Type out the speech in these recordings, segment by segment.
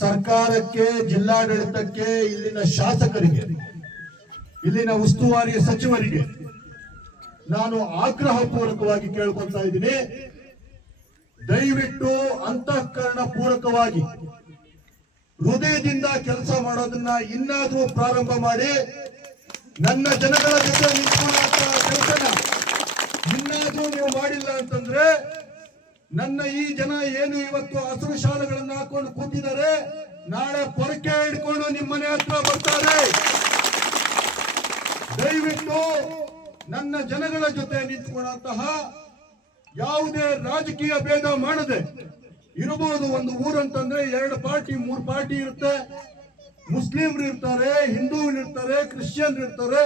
ಸರ್ಕಾರಕ್ಕೆ, ಜಿಲ್ಲಾಡಳಿತಕ್ಕೆ, ಇಲ್ಲಿನ ಶಾಸಕರಿಗೆ, ಇಲ್ಲಿನ ಉಸ್ತುವಾರಿ ಸಚಿವರಿಗೆ ನಾನು ಆಗ್ರಹ ಪೂರ್ವಕವಾಗಿ ಕೇಳ್ಕೊತಾ ಇದ್ದೀನಿ. ದಯವಿಟ್ಟು ಅಂತಃಕರಣ ಪೂರಕವಾಗಿ ಹೃದಯದಿಂದ ಕೆಲಸ ಮಾಡೋದನ್ನ ಇನ್ನಾದ್ರೂ ಪ್ರಾರಂಭ ಮಾಡಿ. ನನ್ನ ಜನಗಳ ಜೊತೆ ನಿಂತ ಕೆಲಸನ ಇನ್ನಾದ್ರೂ ನೀವು ಮಾಡಿಲ್ಲ ಅಂತಂದ್ರೆ ನನ್ನ ಈ ಜನ ಏನು ಇವತ್ತು ಹಸಿರು ಶಾಲೆಗಳನ್ನು ಹಾಕೊಂಡು ಕೂತಿದ್ದಾರೆ, ನಾಳೆ ಪೊರಕೆ ಹಿಡ್ಕೊಂಡು ನಿಮ್ಮ ಮನೆ ಹತ್ರ ಬರ್ತಾರೆ. ದಯವಿಟ್ಟು ನನ್ನ ಜನಗಳ ಜೊತೆ ನಿಂತ್ಕೊಳ್ಳುವಂತಹ ಯಾವುದೇ ರಾಜಕೀಯ ಭೇದ ಮಾಡದೆ ಇರಬಹುದು ಒಂದು ಊರಂತಂದ್ರೆ ಎರಡು ಪಾರ್ಟಿ, ಮೂರು ಪಾರ್ಟಿ ಇರುತ್ತೆ. ಮುಸ್ಲಿಮ್ರು ಇರ್ತಾರೆ ಹಿಂದೂಗಳು ಇರ್ತಾರೆ ಕ್ರಿಶ್ಚಿಯನ್ ಇರ್ತಾರೆ,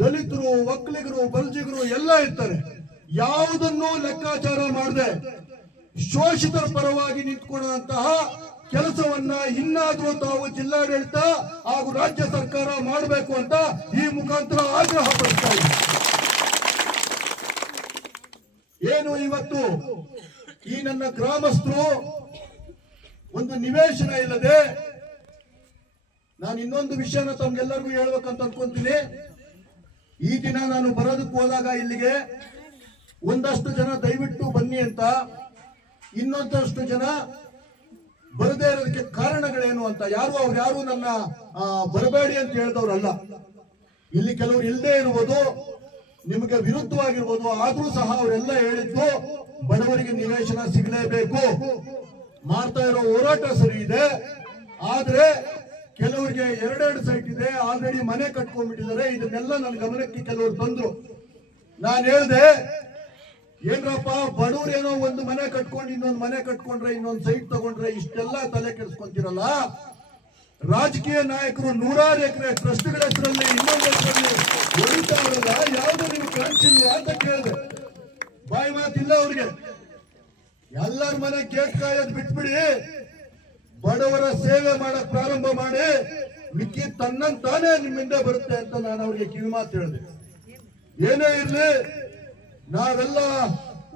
ದಲಿತರು, ಒಕ್ಕಲಿಗರು, ಬಲ್ಜಿಗರು ಎಲ್ಲ ಇರ್ತಾರೆ. ಯಾವುದನ್ನು ಲೆಕ್ಕಾಚಾರ ಮಾಡದೆ ಶೋಷಿತರ ಪರವಾಗಿ ನಿಂತ್ಕೊಳ್ಳುವಂತಹ ಕೆಲಸವನ್ನ ಇನ್ನಾದ್ರೂ ತಾವು ಜಿಲ್ಲಾಡಳಿತ ಹಾಗೂ ರಾಜ್ಯ ಸರ್ಕಾರ ಮಾಡಬೇಕು ಅಂತ ಈ ಮುಖಾಂತರ ಆಗ್ರಹ ಪಡಿಸ್ತಾ ಏನು ಇವತ್ತು ಈ ನನ್ನ ಗ್ರಾಮಸ್ಥರು ಒಂದು ನಿವೇಶನ ಇಲ್ಲದೆ ನಾನು ಇನ್ನೊಂದು ವಿಷಯನ ತಮ್ಗೆಲ್ಲರಿಗೂ ಹೇಳ್ಬೇಕಂತ ಅನ್ಕೊಂತೀನಿ. ಈ ದಿನ ನಾನು ಬರೋದಕ್ಕೆ ಹೋದಾಗ ಇಲ್ಲಿಗೆ ಒಂದಷ್ಟು ಜನ ದಯವಿಟ್ಟು ಬನ್ನಿ ಅಂತ ಇನ್ನೊಂದಷ್ಟು ಜನ ಬರದೇ ಇರೋದಕ್ಕೆ ಕಾರಣಗಳೇನು ಅಂತ ಯಾರು ಅವ್ರು ಯಾರು ನನ್ನ ಬರಬೇಡಿ ಅಂತ ಹೇಳಿದವರಲ್ಲ. ಇಲ್ಲಿ ಕೆಲವರು ಇಲ್ಲದೆ ಇರ್ಬೋದು, ನಿಮಗೆ ವಿರುದ್ಧವಾಗಿರ್ಬೋದು, ಆದ್ರೂ ಸಹ ಅವರೆಲ್ಲ ಹೇಳಿದ್ದು ಬಡವರಿಗೆ ನಿವೇಶನ ಸಿಗಲೇಬೇಕು. ಮಾಡ್ತಾ ಇರೋ ಹೋರಾಟ ಸರಿ ಇದೆ, ಆದ್ರೆ ಕೆಲವರಿಗೆ ಎರಡೆರಡು ಸೈಟ್ ಇದೆ, ಆಲ್ರೆಡಿ ಮನೆ ಕಟ್ಕೊಂಡ್ಬಿಟ್ಟಿದ್ದಾರೆ, ಇದನ್ನೆಲ್ಲ ನನ್ನ ಗಮನಕ್ಕೆ ಕೆಲವರು ತಂದ್ರು. ನಾನು ಹೇಳ್ದೆ ಏನ್ರಪ್ಪ ಬಡವ್ರೇನೋ ಒಂದು ಮನೆ ಕಟ್ಕೊಂಡು, ಇನ್ನೊಂದು ಮನೆ ಕಟ್ಕೊಂಡ್ರೆ, ಇನ್ನೊಂದು ಸೈಟ್ ತಗೊಂಡ್ರೆ ಇಷ್ಟೆಲ್ಲ ತಲೆ ಕೆಡಿಸ್ಕೊಂತಿರಲ್ಲ? ರಾಜಕೀಯ ನಾಯಕರು ನೂರಾರು ಎಕರೆ ಟ್ರಸ್ಟ್ಗಳ ಹೆಸರಲ್ಲಿ ಇನ್ನೊಂದು ಹೆಸರಲ್ಲಿ ಹೊಡಿತಾರಲ್ಲ ಯಾವ್ದು ನೀವು ಕಾಣಿಸಿಲ್ಲ ಅಂತ ಕೇಳಿದೆ. ಬಾಯಿ ಮಾತಿಲ್ಲ ಅವ್ರಿಗೆ. ಎಲ್ಲರ ಮನೆ ಕೇಕ್ ಕಾಯೋದ್ ಬಿಟ್ಬಿಡಿ. ಬಡವರ ಸೇವೆ ಮಾಡಕ್ ಪ್ರಾರಂಭ ಮಾಡಿ. ಮಿಕ್ಕಿ ತನ್ನಂತಾನೇ ನಿಮ್ಮಿಂದ ಬರುತ್ತೆ ಅಂತ ನಾನು ಅವ್ರಿಗೆ ಕಿವಿ ಮಾತು ಹೇಳಿದೆ. ಏನೇ ಇರ್ಲಿ ನಾವೆಲ್ಲ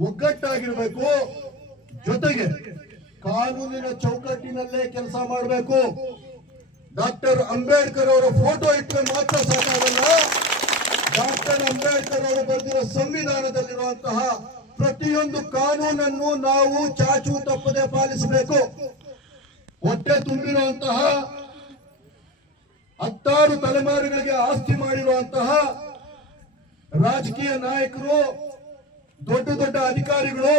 ಒಗ್ಗಟ್ಟಾಗಿರ್ಬೇಕು. ಜೊತೆಗೆ ಕಾನೂನಿನ ಚೌಕಟ್ಟಿನಲ್ಲೇ ಕೆಲಸ ಮಾಡಬೇಕು. ಡಾಕ್ಟರ್ ಅಂಬೇಡ್ಕರ್ ಅವರ ಫೋಟೋ ಇಟ್ಟರೆ ಮಾತ್ರ ಸಾಕಾಗಲ್ಲ. ಡಾಕ್ಟರ್ ಅಂಬೇಡ್ಕರ್ ಅವರು ಬರೆದಿರೋ ಸಂವಿಧಾನದಲ್ಲಿರುವಂತಹ ಪ್ರತಿಯೊಂದು ಕಾನೂನನ್ನು ನಾವು ಚಾಚು ತಪ್ಪದೆ ಪಾಲಿಸಬೇಕು. ಹೊಟ್ಟೆ ತುಂಬಿರುವಂತಹ ಹತ್ತಾರು ತಲೆಮಾರುಗಳಿಗೆ ಆಸ್ತಿ ಮಾಡಿರುವಂತಹ ರಾಜಕೀಯ ನಾಯಕರು ದೊಡ್ಡ ದೊಡ್ಡ ಅಧಿಕಾರಿಗಳು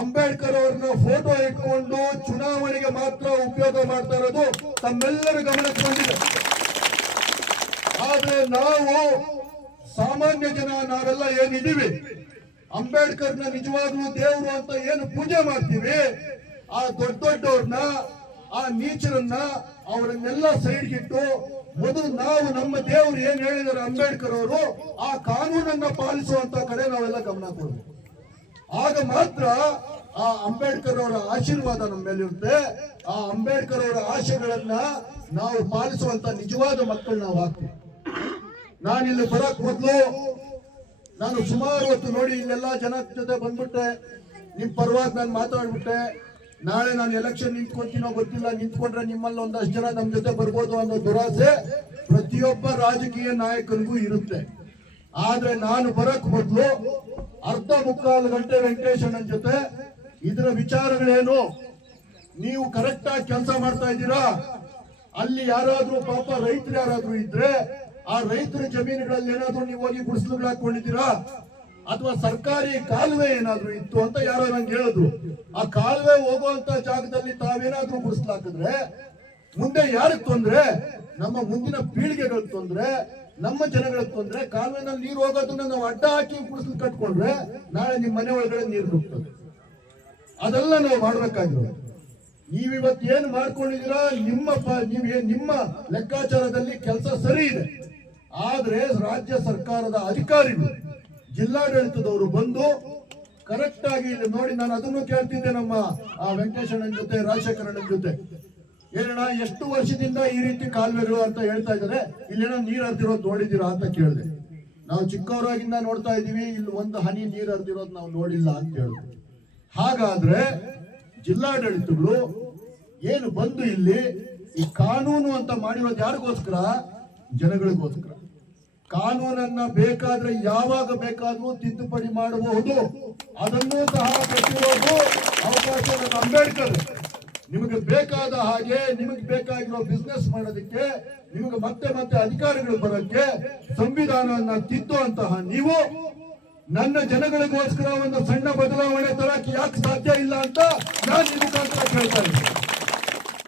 ಅಂಬೇಡ್ಕರ್ ಅವ್ರನ್ನ ಫೋಟೋ ಇಟ್ಕೊಂಡು ಚುನಾವಣೆಗೆ ಮಾತ್ರ ಉಪಯೋಗ ಮಾಡ್ತಾ ಇರೋದು ತಮ್ಮೆಲ್ಲರ ಗಮನಕ್ಕೆ ಬಂದಿದೆ. ಆದ್ರೆ ನಾವು ಸಾಮಾನ್ಯ ಜನ, ನಾವೆಲ್ಲ ಏನಿದೀವಿ ಅಂಬೇಡ್ಕರ್ನ ನಿಜವಾಗ್ಲೂ ದೇವರು ಅಂತ ಏನು ಪೂಜೆ ಮಾಡ್ತೀವಿ? ಆ ದೊಡ್ಡ ದೊಡ್ಡವ್ರನ್ನ, ಆ ನೀಚರನ್ನ ಅವರನ್ನೆಲ್ಲ ಸೈಡ್ಗಿಟ್ಟು ಮೊದಲು ನಾವು ನಮ್ಮ ದೇವರು ಏನ್ ಹೇಳಿದಾರೆ ಅಂಬೇಡ್ಕರ್ ಅವರು, ಆ ಕಾನೂನನ್ನ ಪಾಲಿಸುವಂತ ಕಡೆ ನಾವೆಲ್ಲ ಗಮನ ಕೊಡ್ಬೇಕು. ಆಗ ಮಾತ್ರ ಆ ಅಂಬೇಡ್ಕರ್ ಅವರ ಆಶೀರ್ವಾದ ನಮ್ಮ ಮೇಲಿರುತ್ತೆ. ಆ ಅಂಬೇಡ್ಕರ್ ಅವರ ಆಶೆಗಳನ್ನ ನಾವು ಪಾಲಿಸುವಂತ ನಿಜವಾದ ಮಕ್ಕಳು ನಾವು ಆಗ್ತೀವಿ. ನಾನಿಲ್ಲಿ ಬರಕ್ ಮೊದಲು ನಾನು ಸುಮಾರು ಹೊತ್ತು ನೋಡಿ ಇಲ್ಲೆಲ್ಲ ಜನ ಜೊತೆ ಬಂದ್ಬಿಟ್ಟೆ. ನಿಮ್ ಪರವಾಗಿ ನಾನು ಮಾತಾಡ್ಬಿಟ್ಟೆ. ನಾಳೆ ನಾನು ಎಲೆಕ್ಷನ್ ನಿಂತ್ಕೊಂತೀನೋ ಗೊತ್ತಿಲ್ಲ, ನಿಂತ್ಕೊಂಡ್ರೆ ನಿಮ್ಮಲ್ಲಿ ಒಂದಷ್ಟು ಜನ ನಮ್ಮ ಜೊತೆ ಬರ್ಬೋದು ಅನ್ನೋ ದುರಾಸೆ ಪ್ರತಿಯೊಬ್ಬ ರಾಜಕೀಯ ನಾಯಕನಿಗೂ ಇರುತ್ತೆ. ಆದ್ರೆ ನಾನು ಬರಕ್ ಮೊದಲು ಅರ್ಧ ಮುಕ್ಕಾಲು ಗಂಟೆ ವೆಂಕಟೇಶಣ್ಣನ ಜೊತೆ ಇದರ ವಿಚಾರಗಳೇನು? ನೀವು ಕರೆಕ್ಟ್ ಆಗಿ ಕೆಲಸ ಮಾಡ್ತಾ ಇದ್ದೀರಾ? ಅಲ್ಲಿ ಯಾರಾದ್ರೂ ಪಾಪ ರೈತರು ಯಾರಾದ್ರೂ ಇದ್ರೆ ಆ ರೈತರ ಜಮೀನುಗಳಲ್ಲಿ ಏನಾದ್ರೂ ನೀವು ಹೋಗಿ ಗುಡಿಸಲುಗಳು ಹಾಕೊಂಡಿದ್ದೀರಾ ಅಥವಾ ಸರ್ಕಾರಿ ಕಾಲುವೆ ಏನಾದ್ರೂ ಇತ್ತು ಅಂತ ಯಾರೋ ನಂಗೆ ಹೇಳಿದ್ರು. ಆ ಕಾಲುವೆ ಹೋಗುವಂತ ಜಾಗದಲ್ಲಿ ತಾವೇನಾದ್ರೂ ಗುಡಿಸ್ಲಾಕಿದ್ರೆ, ಮುಂದೆ ಯಾರಿಗೆ ತೊಂದ್ರೆ? ನಮ್ಮ ಮುಂದಿನ ಪೀಳಿಗೆಗಳಿಗೆ ತೊಂದ್ರೆ, ನಮ್ಮ ಜನಗಳಿಗೆ ತೊಂದ್ರೆ. ಕಾಲುವೆನಲ್ಲಿ ನೀರು ಹೋಗೋದನ್ನ ನಾವು ಅಡ್ಡ ಹಾಕಿ ಗುಡಿಸಲು ಕಟ್ಕೊಂಡ್ರೆ ನಾಳೆ ನಿಮ್ಮ ಮನೆ ಒಳಗಡೆ ನೀರು ನುಗ್ತದೆ ಅದೆಲ್ಲ ನಾವು ಮಾಡ್ಬೇಕಾಗಿರೋದು. ನೀವಿವತ್ತು ಏನ್ ಮಾಡ್ಕೊಂಡಿದ್ದೀರಾ? ನಿಮ್ಮ ನೀವ್ ನಿಮ್ಮ ಲೆಕ್ಕಾಚಾರದಲ್ಲಿ ಕೆಲಸ ಸರಿ ಇದೆ. ಆದ್ರೆ ರಾಜ್ಯ ಸರ್ಕಾರದ ಅಧಿಕಾರಿಗಳು ಜಿಲ್ಲಾಡಳಿತದವರು ಬಂದು ಕರೆಕ್ಟ್ ಆಗಿ ಇಲ್ಲಿ ನೋಡಿ ನಾನು ಅದನ್ನು ಕೇಳ್ತಿದ್ದೆ ನಮ್ಮ, ಆ ವೆಂಕಟೇಶಣ್ಣನ ಜೊತೆ, ರಾಜಶೇಖರಣ್ಣನ ಜೊತೆ. ಏನಣ್ಣ, ಎಷ್ಟು ವರ್ಷದಿಂದ ಈ ರೀತಿ ಕಾಲುವೆಗಳು ಅಂತ ಹೇಳ್ತಾ ಇದ್ದಾರೆ? ಇಲ್ಲೇನೋ ನೀರು ಹರಿದಿರೋದು ನೋಡಿದ್ದೀರಾ ಅಂತ ಕೇಳಿದೆ. ನಾವು ಚಿಕ್ಕವರಾಗಿಂದ ನೋಡ್ತಾ ಇದೀವಿ ಇಲ್ಲಿ ಒಂದು ಹನಿ ನೀರು ಹರಿದಿರೋದು ನಾವು ನೋಡಿಲ್ಲ ಅಂತ ಹೇಳಿದೆ ಹಾಗಾದ್ರೆ ಜಿಲ್ಲಾಡಳಿತಗಳು ಏನು ಬಂದು ಇಲ್ಲಿ ಈ ಕಾನೂನು ಅಂತ ಮಾಡಿರೋದು ಯಾರಿಗೋಸ್ಕರ? ಜನಗಳಿಗೋಸ್ಕರ. ಕಾನೂನನ್ನ ಬೇಕಾದ್ರೆ ಯಾವಾಗ ಬೇಕಾದ್ರೂ ತಿದ್ದುಪಡಿ ಮಾಡಬಹುದು. ಅದನ್ನು ಸಹ ಕೊಟ್ಟಿರೋದು ಅವಕಾಶ ಅಂಬೇಡ್ಕರ್ ನಿಮಗೆ ಬೇಕಾದ ಹಾಗೆ ನಿಮಗೆ ಬೇಕಾಗಿರೋ ಬಿಸ್ನೆಸ್ ಮಾಡೋದಕ್ಕೆ, ನಿಮಗೆ ಮತ್ತೆ ಮತ್ತೆ ಅಧಿಕಾರಿಗಳು ಬರೋಕ್ಕೆ ಸಂವಿಧಾನವನ್ನ ತಿದ್ದುವಂತಹ ನೀವು ನನ್ನ ಜನಗಳಿಗೋಸ್ಕರ ಒಂದು ಸಣ್ಣ ಬದಲಾವಣೆ ತರಕ್ಕೆ ಯಾಕೆ ಸಾಧ್ಯ ಇಲ್ಲ ಅಂತ ನಾನು ಕೇಳ್ತಾ ಇದ್ದೀನಿ.